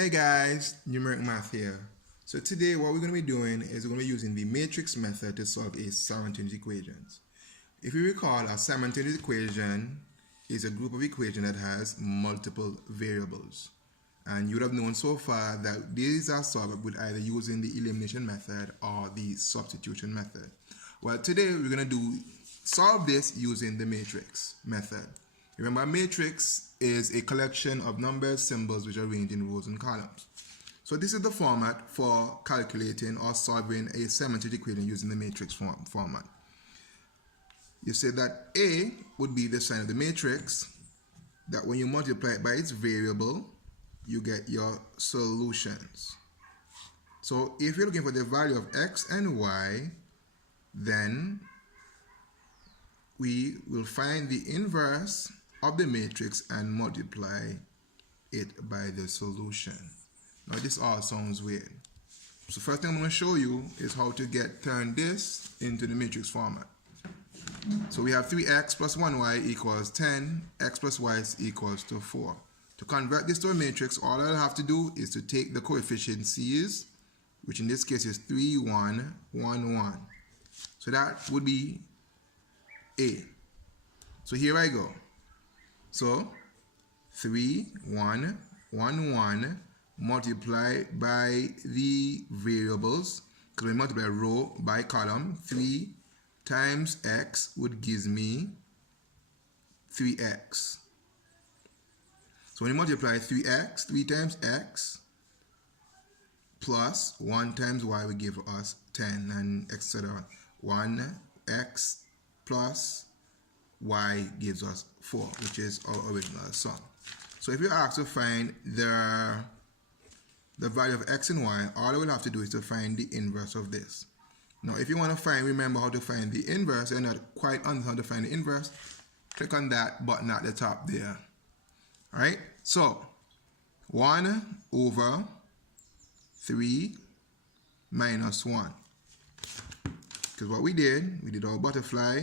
Hey guys, Numericmaths here. So today what we're going to be doing is we're going to be using the matrix method to solve a simultaneous equations. If you recall, a simultaneous equation is a group of equations that has multiple variables. And you would have known so far that these are solved with either using the elimination method or the substitution method. Well, today we're going to solve this using the matrix method. Remember, a matrix is a collection of numbers, symbols which are arranged in rows and columns. So this is the format for calculating or solving a simultaneous equation using the matrix format. You say that A would be the sign of the matrix, that when you multiply it by its variable, you get your solutions. So if you're looking for the value of x and y, then we will find the inverse of the matrix and multiply it by the solution. Now this all sounds weird. So first thing I'm going to show you is how to turn this into the matrix format. So we have 3x plus 1y equals 10, x plus y is equals to 4. To convert this to a matrix, all I'll have to do is to take the coefficients, which in this case is 3, 1, 1, 1. So that would be A. So here I go. So 3, 1, 1, 1 multiplied by the variables, because we multiply row by column, 3 times x would give me 3x. So when you multiply 3x, 3 times x plus 1 times y will give us 10, and etc. 1x plus y gives us 4, which is our original sum. So if you're asked to find the value of x and y, all I will have to do is to find the inverse of this. Now if you want to remember how to find the inverse, and not quite understand how to find the inverse, click on that button at the top there. Alright, so 1 over 3 minus 1. Because what we did our butterfly.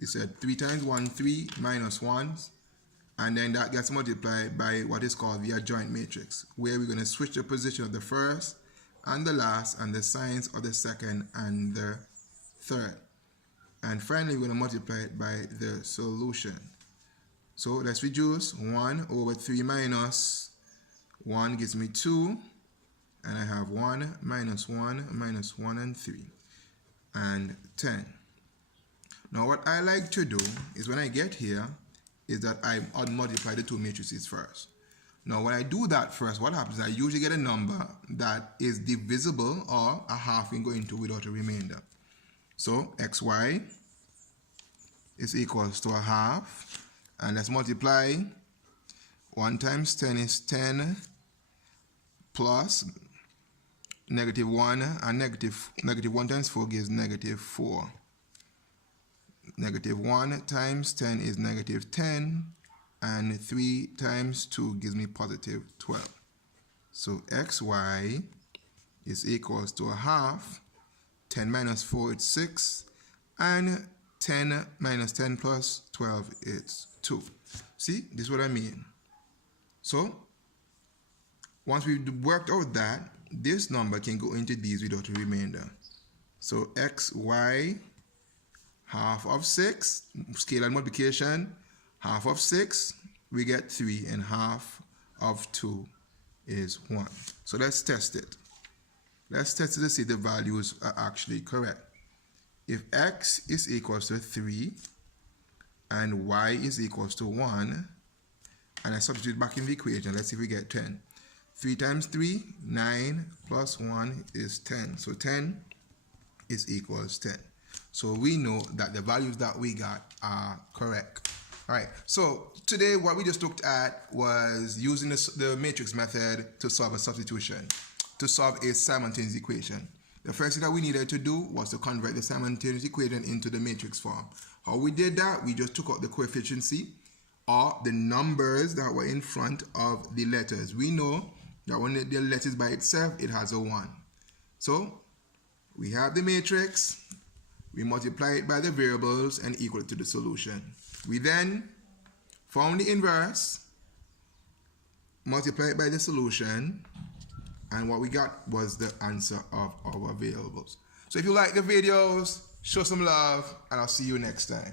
We said 3 times 1, 3 minus 1, and then that gets multiplied by what is called the adjoint matrix, where we're going to switch the position of the first and the last and the signs of the second and the third. And finally, we're going to multiply it by the solution. So let's reduce. 1 over 3 minus 1 gives me 2, and I have 1 minus 1 minus 1 and 3, and 10. Now what I like to do is when I get here is that I multiply the two matrices first. Now when I do that first, what happens is I usually get a number that is divisible or a half can go into without a remainder. So xy is equals to a half, and let's multiply. 1 times 10 is 10 plus negative 1, and negative 1 times 4 gives negative 4. Negative 1 times 10 is negative 10, and 3 times 2 gives me positive 12. So xy is equals to a half. 10 minus 4 is 6, and 10 minus 10 plus 12 is 2. See, this is what I mean. So once we've worked out that, this number can go into these without a remainder. So xy half of 6, scalar multiplication, half of 6, we get 3, and half of 2 is 1. So let's test it. Let's test it to see the values are actually correct. If x is equals to 3 and y is equals to 1, and I substitute back in the equation, let's see if we get 10. 3 times 3, 9, plus 1 is 10. So 10 is equals 10. So we know that the values that we got are correct. All right, so today what we just looked at was using the matrix method to solve a substitution, to solve a simultaneous equation. The first thing that we needed to do was to convert the simultaneous equation into the matrix form. How we did that, we just took out the coefficients, or the numbers that were in front of the letters. We know that when the letters by itself, it has a 1. So we have the matrix. We multiply it by the variables and equal it to the solution. We then found the inverse, multiply it by the solution, and what we got was the answer of our variables. So if you like the videos, show some love, and I'll see you next time.